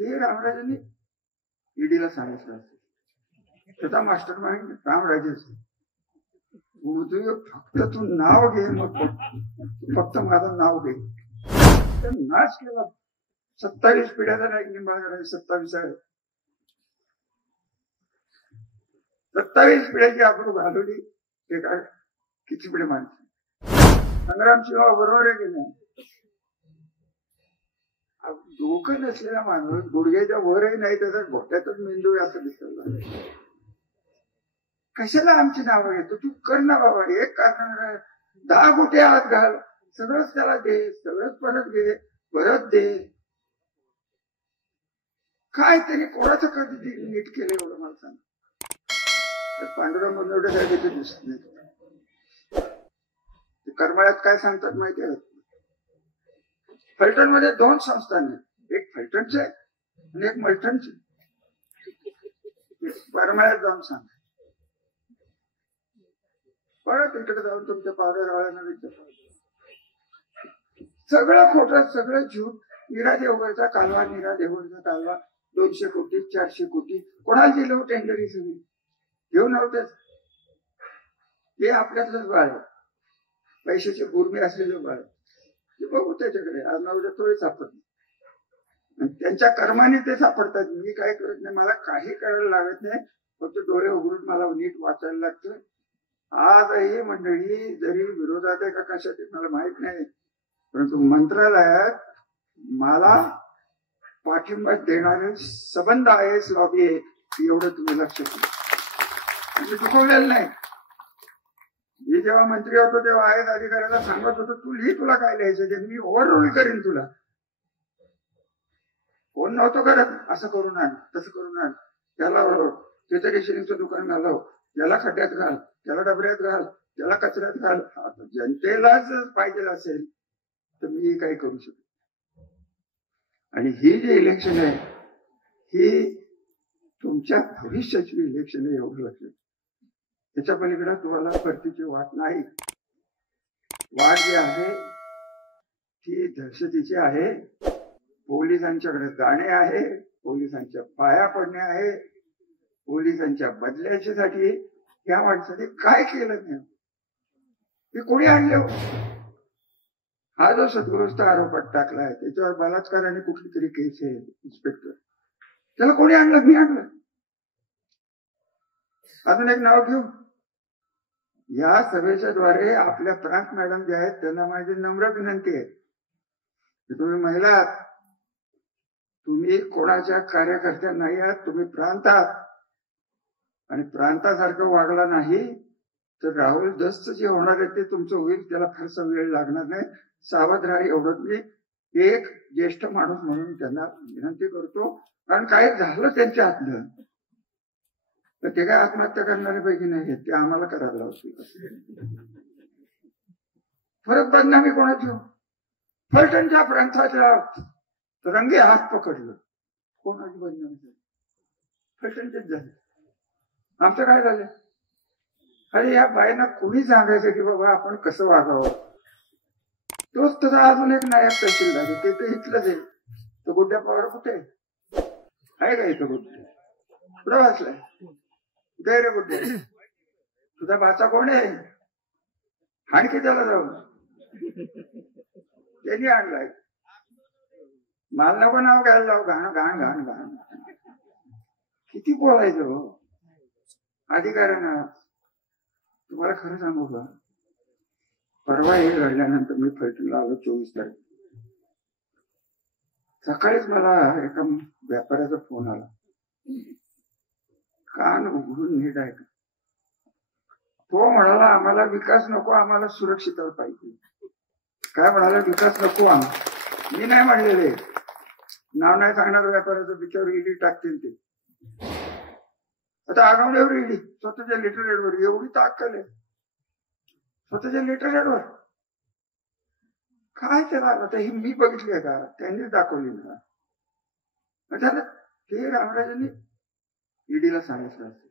हे रामराजांनी ईडीला सांगितलं असतं. त्याचा मास्टर माइंड रामराजे असते. फक्त तू नाव घे, मग फक्त माझं नाव घे. नाच केला. 27 पिढ्याचा नाही निंबाळकर, 27 आहे. 27 पिढ्याची आबरू घालवली. ते काय किती पिढे माणसं. संग्राम शिवा बरोबर आहे की नाही? डोकं नसलेला माणूस गुडघ्याच्या वरही नाही, त्याचा घोट्यातच मेंदू असं दिसत. कशाला आमची नावं घेतो? तू कर ना बाबा. एक कारण 10 गोटे आत घाल, सगळंच त्याला दे, सगळंच परत घे, परत दे. काय तरी कोणाचं कधी नीट केलं एवढं मला सांग. पांडुरंग एवढं काय तिथे दिसत नाही. करमाळ्यात काय सांगतात माहिती आहे? फलटण मध्ये 2 संस्थान आहेत, एक फलटणचे आणि एक मलटणचे. करमाळ्यात जाऊन सांग, परत इकडे जाऊन तुमच्या पावड्याराळ्यांना विचार. सगळं खोटं, सगळं झूट. नीरा देवगडचा कालवा, नीरा देवगडचा कालवा 200 कोटी 400 कोटी कोणाला दिलं टेंडर? ही सगळी घेऊन नव्हतेच. हे आपल्यातलंच बाळ आहे, पैशाचे गुरमी असलेलं बाळ. ते बघू त्याच्याकडे, आज ना उद्या तोही सापडत नाही. त्यांच्या कर्माने ते सापडतात. मी काय करत नाही, मला काही करायला लागत नाही. फक्त डोळे उघडून मला नीट वाचायला लागतं. आजही मंडळी जरी विरोधात आहे का कशात मला माहित नाही, परंतु मंत्रालयात मला पाठिंबा देणारे संबंध आहे, लॉबी आहे, एवढं तुम्ही लक्षात घ्या. मी चुकवलेलं नाही. मी जेव्हा मंत्री होतो तेव्हा आयएस अधिकाऱ्याला सांगत होतो, तू लिही तुला काय लिहायचं ते, मी ओव्हररूल करीन तुला. कोण नव्हतं करत. असं करून आण, तसं करून आण, त्याला त्याचं रेशनिंगचं दुकान घालव, त्याला खड्ड्यात घाल, त्याला डबऱ्यात घाल, त्याला कचऱ्यात घाल. जनतेलाच पाहिजे असेल तर मी काय करू शकतो. आणि ही जी इलेक्शन आहे ही तुमच्या भविष्याची इलेक्शन आहे, एवढं लक्षात. त्याच्या पलीकडे तुम्हाला परतीची वाट नाही. वाट जी आहे ती दहशतीची आहे. पोलिसांच्याकडे जाणे आहे, पोलिसांच्या पाया पडणे आहे, पोलिसांच्या बदल्यासाठी. या माणसाने काय केलं नाही, ते कोणी आणलं? हा जो सदगुरुस्त आरोपात टाकलाय त्याच्यावर बलात्काराने कुठली तरी केस आहे, इन्स्पेक्टर, त्याला कोणी आणलं? मी आणलं. अजून एक नाव घेऊ. या सभेच्या द्वारे आपल्या प्रांत मॅडम जे आहेत त्यांना माझी नम्र विनंती आहे की तुम्ही महिला आहात, तुम्ही कोणाच्या कार्यकर्त्या नाही आहात, तुम्ही प्रांत आहात. आणि प्रांतासारखं वागला नाही तर राहुल दस्त जे होणार आहे ते तुमचं होईल. त्याला फारसा वेळ लागणार नाही. सावध राहा, एवढंच मी एक ज्येष्ठ माणूस म्हणून त्यांना विनंती करतो. कारण काय झालं त्यांच्या हातनं तर ते काय आत्महत्या करणाऱ्यापैकी नाही, ते आम्हाला करायला लावतील. फरक बदनामी कोणाची? फलटणच्या प्रांताच्या रंगे हात पकडलं, कोणाची बदनामी झाली? फलटणचेच झाले. आमचं काय झालं? अरे या बाईंना कोणी सांगायचं की बाबा आपण कसं वागावं? तोच तसा अजून एक नायक तहसीलदार आहे, ते तर इथलंच आहे. तो गुड्ड्या पवार कुठे आहे का? इथं गुड्डे कुठं वाचलाय? कुठे रे गुड्डे? तुझा भाचा कोण आहे? आणखी त्याला जाऊन त्यांनी आणलाय. मला नको नाव घ्यायला लाव. घाण घाण घाण घाण. किती बोलायचं हो अधिकाऱ्यांना. तुम्हाला खरं सांगू का, परवा हे घडल्यानंतर मी फलटणला आलो 24 तारीख. सकाळीच मला एका व्यापाऱ्याचा फोन आला. कान उघडून नीट ऐका. तो म्हणाला आम्हाला विकास नको, आम्हाला सुरक्षितता पाहिजे. काय म्हणाला? विकास नको आम्हाला. मी नाही म्हणलेले, नाव नाही सांगणार व्यापाऱ्याचं, बिचार ईडी टाकतील ते. आता आगावण्यावर ईडी स्वतःच्या लिटरेटवर एवढी ताकद आहे, स्वतःच्या लिटरेटवर. काय त्याला आता ही मी बघितली आहे का? त्यांनीच दाखवली ना. ते रामराजांनी ईडीला सांगितलं असतं.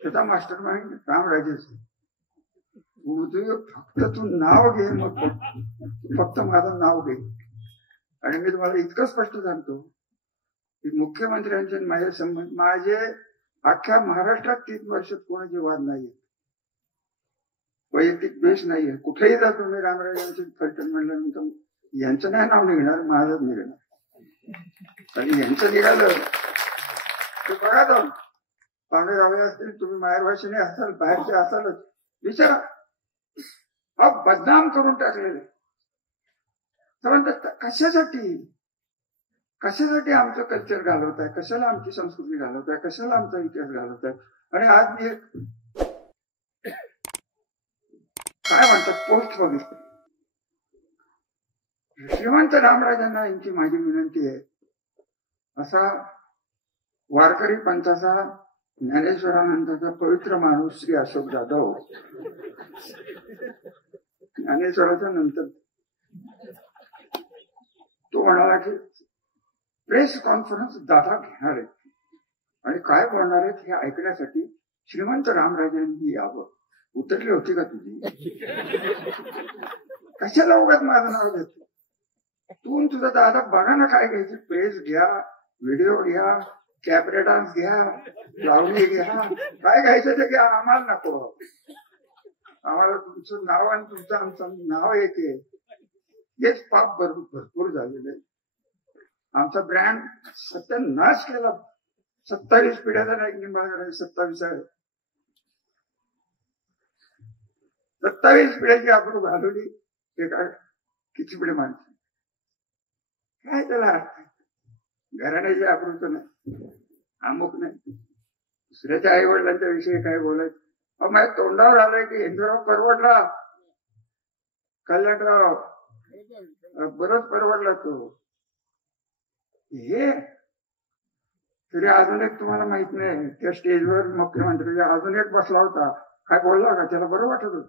त्याचा मास्टर माइंड रामराजे असते. फक्त तू नाव घे, मग फक्त माझं नाव घे. आणि मी तुम्हाला इतकं स्पष्ट सांगतो, मुख्यमंत्र्यांचे माझे संबंध, माझे अख्ख्या महाराष्ट्रात 3 वर्षात कोणाचे वाद नाहीये, वैयक्तिक द्वेष नाहीये. कुठेही जा तुम्ही रामराजांचे फलटण म्हणल्यानंतर यांचं नाही नाव निघणार, माझंच निघणार. आणि यांचं निघालं तर बघा जाऊन पाहुणे रावळे असतील, तुम्ही माहेरवाशीने असाल, बाहेरचे असालच, विचारा. बदनाम करून टाकलेले. कशासाठी कशासाठी आमचं कल्चर घालवताय, कशाला आमची संस्कृती घालवताय, कशाला आमचा इतिहास घालवताय. आणि आज मी काय म्हणतात पोस्ट बघितलं. श्रीमंत रामराजांना यांची माझी विनंती आहे, असा वारकरी पंथाचा ज्ञानेश्वरानंदाचा पवित्र माणूस श्री अशोक जाधव, ज्ञानेश्वराच्या नंतर तो म्हणाला की प्रेस कॉन्फरन्स दादा घेणार आहेत आणि काय बोलणार आहेत हे ऐकण्यासाठी श्रीमंत रामराजांनी यावं. उतरली होती का तुझी? कशाला उगाच माझं नाव घेतो तू? तुझा दादा बघा ना काय घ्यायची, प्रेस घ्या, व्हिडिओ घ्या, कॅबरे डान्स घ्या, लावणी घ्या, काय घ्यायचं ते घ्या, आम्हाला नको. आम्हाला तुमचं नाव आणि तुमचं आमचं नाव येते, हेच पाप भरपूर झालेलं आहे. आमचा ब्रँड सत्यानाश केला. 27 पिढ्याचा नाही निंबाळकर, 27 आहे. 27 पिढ्याची आबरू घालवली. ते काय किती पिढे माणसं, काय त्याला अर्थ? घराण्याची आबरूच नाही, अमुक नाही. दुसऱ्याच्या आई वडिलांच्या विषयी काय बोलायचं? माझ्या तोंडावर आलंय की हिंदूराव परवडला, कल्याणराव बरंच परवडला तो. हे तरी अजून एक तुम्हाला माहित नाही, त्या स्टेजवर मुख्यमंत्री अजून एक बसला होता, काय बोलला का? त्याला बरं वाटत होत.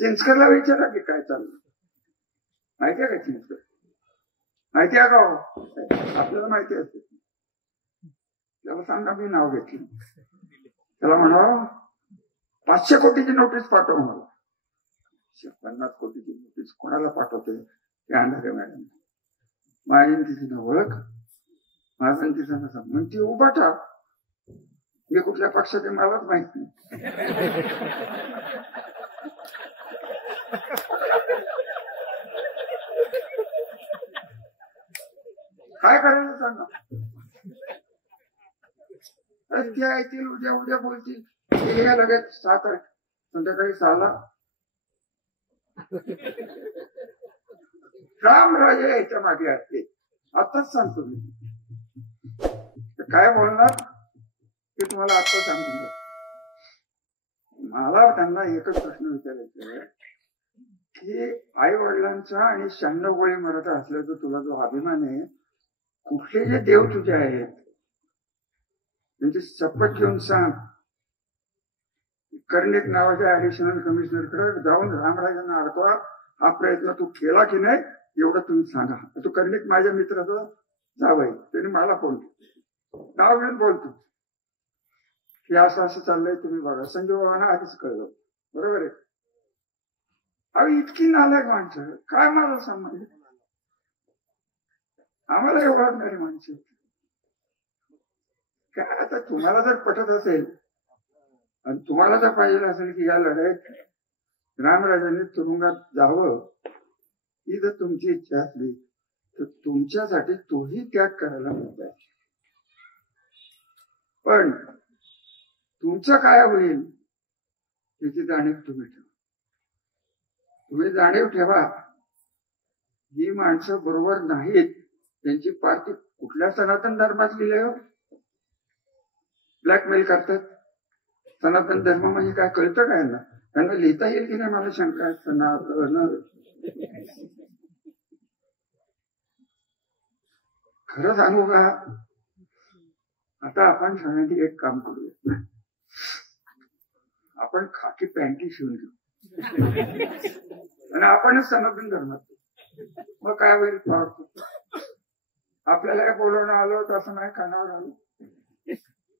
चिंचकरला विचारा की काय चाललं, माहितीये का? चिंचकर माहिती आहे का? आपल्याला माहिती असते. त्याला सांगा मी नाव घेतलं, त्याला म्हणावं 500 कोटीची नोटीस पाठव मला. 50 कोटीची नोटीस कोणाला पाठवते? त्या अंधारे मॅडम. माझी तिची ना ओळख, माझा तिचा नसा म्हणती उभा टाक. मी कुठल्या पक्षाचे मलाच माहित नाही. काय करायचं सांगा? त्या येतील, उद्या बोलतील, लगेच 7 तारखेला संध्याकाळी 6ला रामराजे याच्या मागे असते. आताच सांगतो मी, काय बोलणार ते तुम्हाला आता सांगतो. मला त्यांना एकच प्रश्न विचारायचा आहे की आई वडिलांचा आणि 96 गोळी मराठा असल्याचा तुला जो अभिमान आहे, कुठले जे देव तुझे आहेत त्यांची शपथ घेऊन सांग. कर्णिक नावाच्या ऍडिशनल कमिशनरकडे जाऊन रामराजांना अडकवा हा प्रयत्न तू केला की नाही एवढं तुम्ही सांगा. तो कर्णिक माझ्या मित्राचा जावई, त्याने मला फोन केला, नाव घेऊन बोलतो की असं असं चाललंय, तुम्ही बघा. संजय बाबांना आधीच कळलं, बरोबर आहे. अहो इतकी नालायक माणसं, काय मला सांग, आम्हाला ओळखणारी माणसं काय. आता तुम्हाला जर पटत असेल आणि तुम्हाला जर पाहिजे असेल की या लढाईत रामराजांनी तुरुंगात जावं, ही जर तुमची इच्छा असली तर तुमच्यासाठी तोही त्याग करायला मिळत. पण तुमचं काय होईल त्याची जाणीव तुम्ही ठेवा. तुम्ही जाणीव ठेवा, ही माणसं बरोबर नाहीत. त्यांची पार्टी कुठल्या सनातन धर्मात लिहिलंय हो? ब्लॅकमेल करतात. सनातन धर्म म्हणजे काय कळतं काय ना? त्यांना लिहिता येईल की नाही मला शंका आहे. सनातन खरं सांगू का, आता आपण सगळ्यांनी एक काम करूया, आपण खाकी पॅन्टी शिवून घेऊ आणि आपणच सनातन धर्मात. मग काय होईल? आपल्याला काय बोलवणं आलं तर असं नाही, कानावर आलं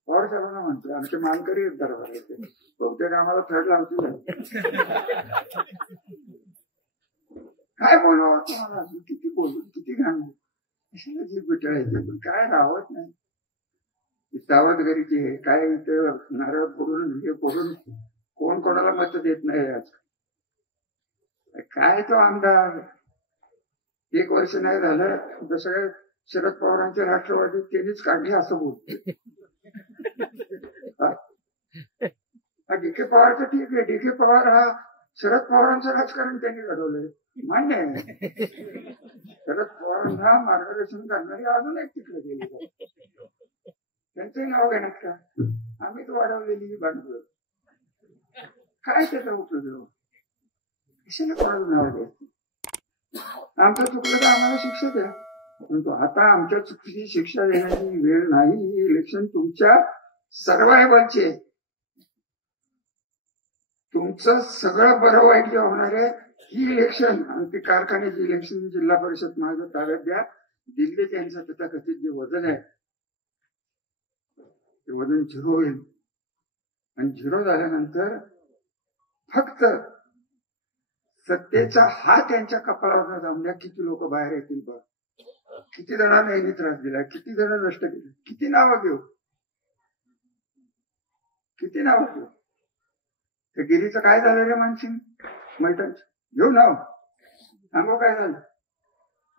और सर्वांना म्हणतो आमचे मानकरी दरबार येते, बहुतेक आम्हाला थर्ड लावतील. काय बोलावं तुम्हाला, अजून किती बोलू, किती घालू, कशाला जीभ विटाळायचे, पण काय राहत नाही. सावधगिरीची आहे काय, इथं नारळ फोडून हे फोडून कोण कोणाला मत देत नाही. आज काय तो आमदार 1 वर्ष नाही झालं जसं काय शरद पवारांचे राष्ट्रवादी त्यांनीच काढले असं बोलतो. डी.के. पवारचं ठीक आहे, डी.के. पवार हा शरद पवारांचं राजकारण त्यांनी घडवलंय, मान्य आहे. शरद पवारांना मार्गदर्शन करणारे अजून एक तिकडे गेले, त्यांचंही नाव घेण्यात का, आम्हीच वाढवलेली भांडवल, काय त्याचा उपयोग, कशाला कोणाला नाव द्यायचं. आमचं चुकलं तर आम्हाला शिक्षा द्या, परंतु आता आमच्या चुकीची शिक्षा देण्याची वेळ नाही. ही इलेक्शन तुमच्या सर्वायवलची आहे. तुमचं सगळं बरं वाईट जे होणार आहे ही इलेक्शन, आणि ती कारखान्याची इलेक्शन जिल्हा परिषद माझ्या ताब्यात द्या. दिल्ली त्यांचं तथाकथित जे वजन आहे ते वजन 0 होईल, आणि 0 झाल्यानंतर फक्त सत्तेचा हा त्यांच्या कपाळावर जाऊन द्या. किती लोक बाहेर येतील बघ, किती जणांना यांनी त्रास दिला, किती जण नष्ट केले, किती नावं घेऊ, किती नावं घेऊ. त्या गिरीचं काय झालं रे मानसिंग मैदानचं, घेऊ नाव सांगू काय झालं.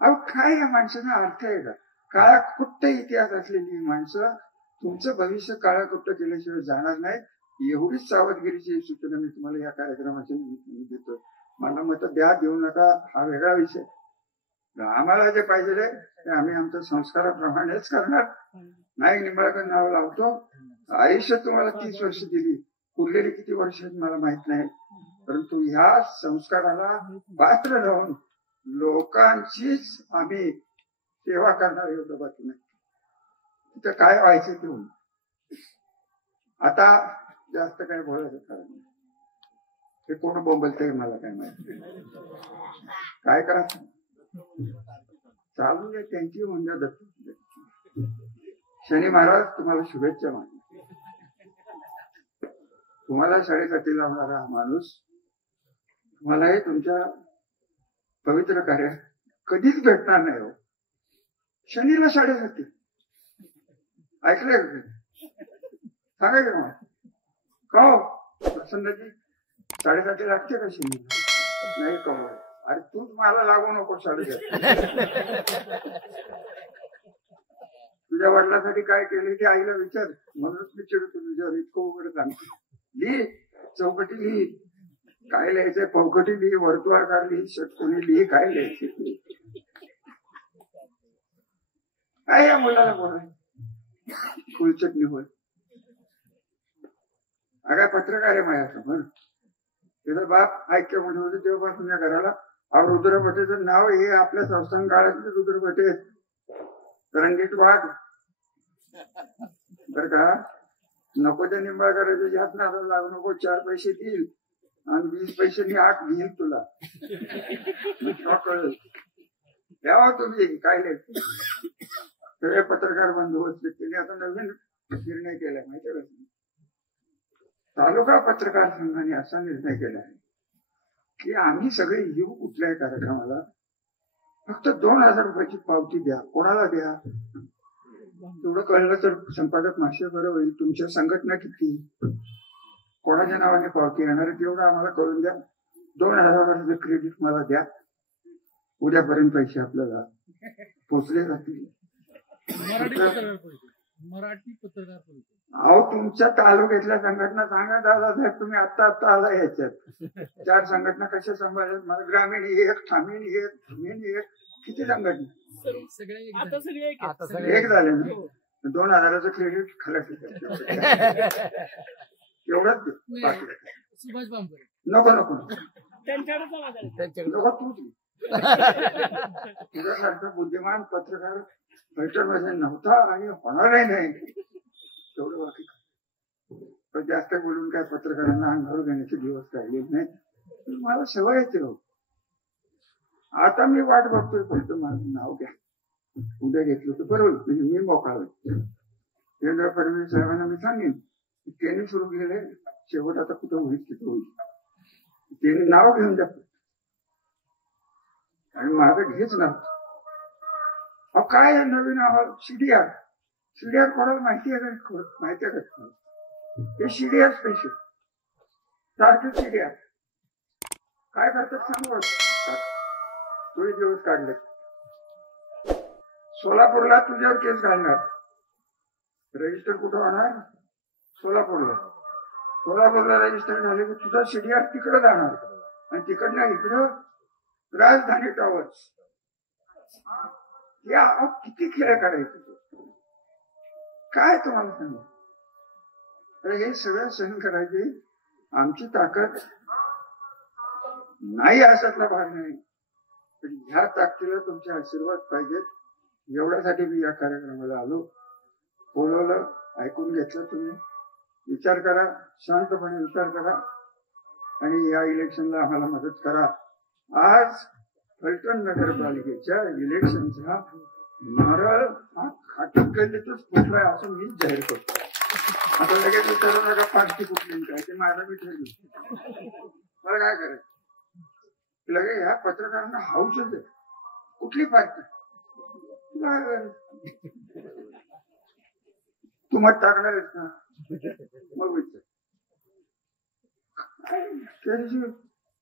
अहो काय या माणसाचा अर्थ आहे का. काळा कुट्ट इतिहास असलेली माणसं तुमचं भविष्य काळा कुट्ट केल्याशिवाय जाणार नाही. एवढीच सावधगिरीची सूचना मी तुम्हाला या कार्यक्रमाच्या निमित्ताने देतो. मला मत द्या देऊ नका हा वेगळा विषय. आम्हाला जे पाहिजे ते आम्ही आमच्या संस्काराप्रमाणेच करणार. नाही निंबाळकर नाव लावतो. आयुष्य तुम्हाला 30 वर्ष दिली, उरलेली किती वर्ष मला माहित नाही, परंतु ह्या संस्काराला पात्र राहून लोकांचीच आम्ही सेवा करणार एवढं बाकी नाही. तिथं काय व्हायचं ते होईल. आता जास्त काय बोलायचं कारण नाही. हे कोण बोंबलतंय मला काय माहिती, काय करायचं चालू दे त्यांची म्हणजे दत्त. शनी महाराज तुम्हाला शुभेच्छा मानतो. तुम्हाला शाळेसाठी लावणारा माणूस तुम्हालाही तुमच्या पवित्र कार्य कधीच भेटणार नाही हो. शनीला शाळेसाठी ऐकलंय सांगा की मला का हो प्रसन्नजी शाळेसाठी लागते का शनी नाही का. अरे तूच मला लागू नको शाळेत. तुझ्या वडिलांसाठी काय केले ते आईला विचार. म्हणूनच मी चिडतो तुझ्यावर इतकं उघड सांगतो. लिही चौकटी लिही काय लिहायचंय, पौकटी लिही, वर्तुळाकार लिही, षटकोनी लिही, काय लिहायचे काय या मुलाला बोलाय फुलचटणी होय. अगा पत्रकार आहे माझ्यासमोर. त्याचा बाप ऐक्य म्हणत होते तेव्हापासून या घराला रुद्र भटेचं नाव हे आपल्या संस्थान काळातले रुद्र भटे रणजित वाघ बर का. नको त्या निंबाळकरांच्या जास्त नादाला लागू नको. 4 पैसे देईल आणि 20 पैशांनी 8 घेईल तुला. कळलं द्यावा तुम्ही काय लिहायचं. सगळे पत्रकार बंधू बसले. त्यांनी आता नवीन निर्णय केलाय माहिती का. तालुका पत्रकार संघाने असा निर्णय केला आहे की आम्ही सगळे येऊ कुठल्याही कार्यक्रमाला फक्त 2000 रुपयाची पावती द्या. कोणाला द्या तेवढं कळलं तर संपादक मासे बरं होईल. तुमच्या संघटना किती कोणाच्या नावाने पावती येणार तेवढं आम्हाला कळून द्या. 2000 क्रेडिट मला द्या. उद्यापर्यंत पैसे आपल्याला पोचले जातील. मराठी पत्रकार अहो तुमच्या तालुक्यातल्या संघटना सांगा दादा साहेब तुम्ही आता आला याच्यात 4 संघटना कशा सांभाळतात. मला ग्रामीण एक, ठामीण एक, भूमीण एक, किती संघटना एक झाले ना. 2000 क्रेडिट खलास एवढंच सुभाष बांबरे नको नको नको तूच तुझ्यासारखा बुद्धिमान पत्रकार मध्ये नव्हता आणि होणारही नाही. तेवढं बाकी पण जास्त बोलून काय पत्रकारांना अंगावर घेण्याचे दिवस राहिले नाही. मला सवय येते हो. आता मी वाट बघतोय पण माझं नाव घ्या. उद्या घेतलं तर बरोबर म्हणजे मी मोकळा होईल. देवेंद्र फडणवीस साहेबांना मी सांगेन त्यांनी सुरू केले. शेवट आता कुठं होईल तिथं होईल. त्यांनी नाव घेऊन द्या. आणि माझं घेच नव्हतं. अहो काय आहे नवीन आवाज सीडीआर. सीडीआर कोणाला माहिती आहे का? माहिती आहे का? हे सीडीआर स्पेशल सारखे सीडीआर काय करतात सांगू. थोडे दिवस काढले. सोलापूरला तुझ्यावर केस घालणार. रजिस्टर कुठं होणार? सोलापूरला. सोलापूरला रजिस्टर झाले की तुझा सीडीआर तिकडे जाणार आणि तिकडनं इकडं राजधानी टॉवर्स. या किती खेळ करायचे काय तुम्हाला सांगू. तर हे सगळं सहन करायची आमची ताकद नाही अशातला भाग नाही. पण ह्या ताकदीला तुमचे आशीर्वाद पाहिजेत. एवढ्यासाठी मी या कार्यक्रमाला आलो. बोलवलं, ऐकून घेतलं. तुम्ही विचार करा, शांतपणे विचार करा आणि या इलेक्शनला आम्हाला मदत करा. आज फलटण नगरपालिकेच्या इलेक्शनचा नारळ हा खाटक गल्लीतच फुटलाय असं मी जाहीर करतो. आता लगेच विचारू नका पार्टी कुठली काय ते माझा मी ठरलो. मला काय करायचं लगे ह्या पत्रकारांना हाऊसच आहे. कुठली पार्टी तू मत टाकणार आहेस ना? मग विचार.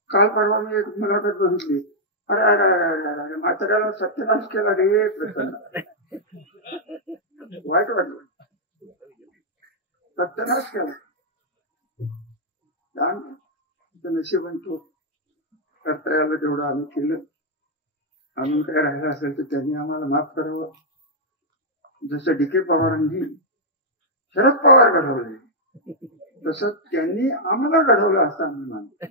काल परवा मी एक मुलाखत बघितली. अरे अरे अरे अरे अरे म्हाताऱ्याला सत्यनाश केला रे प्रसन्न. वाईट वाटलं. सत्यनाश केला. नशीब तो करता यायला तेवढं आम्ही केलं. आम्ही काय राहिलं असेल तर त्यांनी आम्हाला माफ करावं. जसं डी के पवारांनी शरद पवार घडवले तसं त्यांनी आम्हाला घडवलं असं आम्ही मानतो.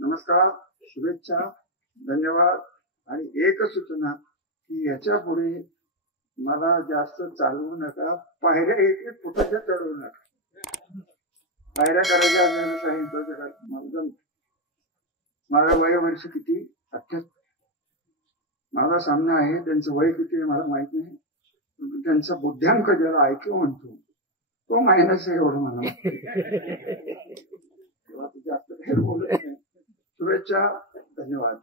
नमस्कार, शुभेच्छा, धन्यवाद. आणि एक सूचना की याच्या पुढे मला जास्त चालवू नका. पायऱ्या एक एक फुटाच्या चढवू नका. पायऱ्या करायच्या सांगितलं. माझं वय वर्ष किती? 78. माझा सामना आहे. त्यांचं वय किती आहे मला माहित नाही. त्यांचा बुद्ध्यांक ज्याला ऐकू म्हणतो तो मायनस आहे एवढं मला. जास्त काही बोलत नाही. शुभेच्छा, धन्यवाद.